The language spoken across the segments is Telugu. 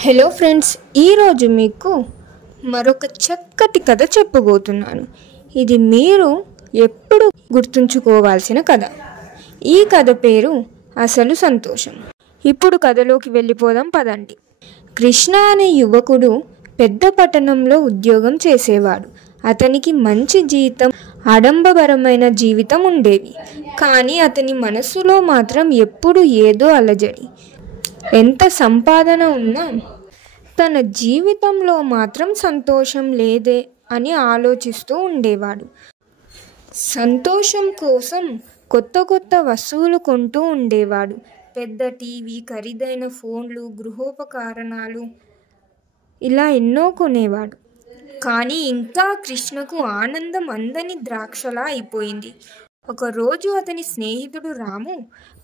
హలో ఫ్రెండ్స్, ఈరోజు మీకు మరొక చక్కటి కథ చెప్పబోతున్నాను. ఇది మీరు ఎప్పుడు గుర్తుంచుకోవాల్సిన కథ. ఈ కథ పేరు అసలు సంతోషం. ఇప్పుడు కథలోకి వెళ్ళిపోదాం పదండి. కృష్ణ అనే యువకుడు పెద్ద పట్టణంలో ఉద్యోగం చేసేవాడు. అతనికి మంచి జీతం, ఆడంబరమైన జీవితం ఉండేవి. కానీ అతని మనస్సులో మాత్రం ఎప్పుడు ఏదో అలజడి. ఎంత సంపాదన ఉన్నా తన జీవితంలో మాత్రం సంతోషం లేదే అని ఆలోచిస్తూ ఉండేవాడు. సంతోషం కోసం కొత్త కొత్త వస్తువులు కొంటూ ఉండేవాడు. పెద్ద టీవీ, ఖరీదైన ఫోన్లు, గృహోపకరణాలు ఇలా ఎన్నో కొనేవాడు. కానీ ఇంకా కృష్ణకు ఆనందం అందని ద్రాక్షలా అయిపోయింది. ఒకరోజు అతని స్నేహితుడు రాము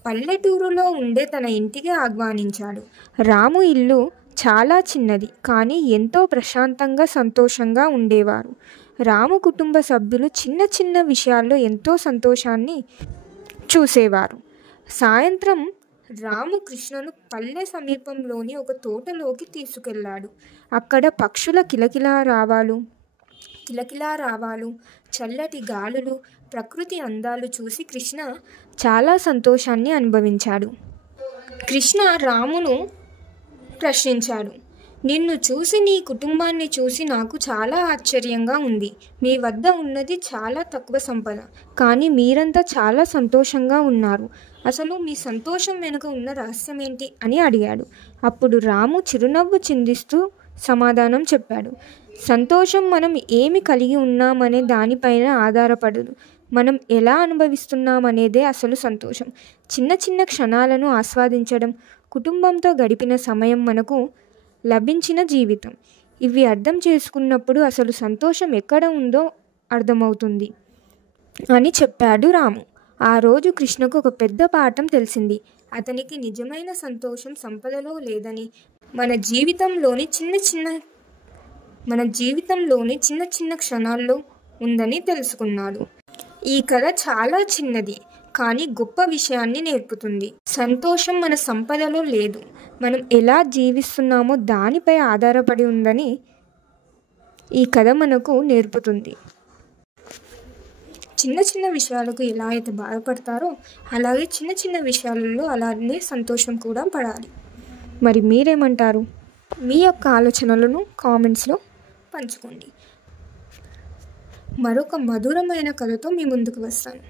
పల్లెటూరులో ఉండే తన ఇంటికి ఆహ్వానించాడు. రాము ఇల్లు చాలా చిన్నది, కానీ ఎంతో ప్రశాంతంగా సంతోషంగా ఉండేవారు. రాము కుటుంబ సభ్యులు చిన్న చిన్న విషయాల్లో ఎంతో సంతోషాన్ని చూసేవారు. సాయంత్రం రాము కృష్ణను పల్లె సమీపంలోని ఒక తోటలోకి తీసుకెళ్లాడు. అక్కడ పక్షుల కిలకిలా రావాలు, చల్లటి గాలులు, ప్రకృతి అందాలు చూసి కృష్ణ చాలా సంతోషాన్ని అనుభవించాడు. కృష్ణ రామును ప్రశ్నించాడు, నిన్ను చూసి, నీ కుటుంబాన్ని చూసి నాకు చాలా ఆశ్చర్యంగా ఉంది. మీ వద్ద ఉన్నది చాలా తక్కువ సంపద, కానీ మీరంతా చాలా సంతోషంగా ఉన్నారు. అసలు మీ సంతోషం వెనుక ఉన్న రహస్యం ఏంటి అని అడిగాడు. అప్పుడు రాము చిరునవ్వు చిందిస్తూ సమాధానం చెప్పాడు, సంతోషం మనం ఏమి కలిగి ఉన్నామనే దానిపైన ఆధారపడదు. మనం ఎలా అనుభవిస్తున్నామనేదే అసలు సంతోషం. చిన్న చిన్న క్షణాలను ఆస్వాదించడం, కుటుంబంతో గడిపిన సమయం మనకు లభించిన జీవితం. ఇవి అర్థం చేసుకున్నప్పుడు అసలు సంతోషం ఎక్కడ ఉందో అర్థమవుతుంది అని చెప్పాడు రాము. ఆ రోజు కృష్ణకు ఒక పెద్ద పాఠం తెలిసింది. అతనికి నిజమైన సంతోషం సంపదలో లేదని, మన జీవితంలోని చిన్న చిన్న క్షణాల్లో ఉందని తెలుసుకున్నాడు. ఈ కథ చాలా చిన్నది, కానీ గొప్ప విషయాన్ని నేర్పుతుంది. సంతోషం మన సంపదలో లేదు, మనం ఎలా జీవిస్తున్నామో దానిపై ఆధారపడి ఉందని ఈ కథ మనకు నేర్పుతుంది. చిన్న చిన్న విషయాలకు ఎలా అయితే బాధపడతారో అలాగే చిన్న చిన్న విషయాలలో అలానే సంతోషం కూడా పడాలి. మరి మీరేమంటారు? మీ యొక్క ఆలోచనలను కామెంట్స్లో పంచుకోండి. మరొక మధురమైన కథతో మీ ముందుకు వస్తాను.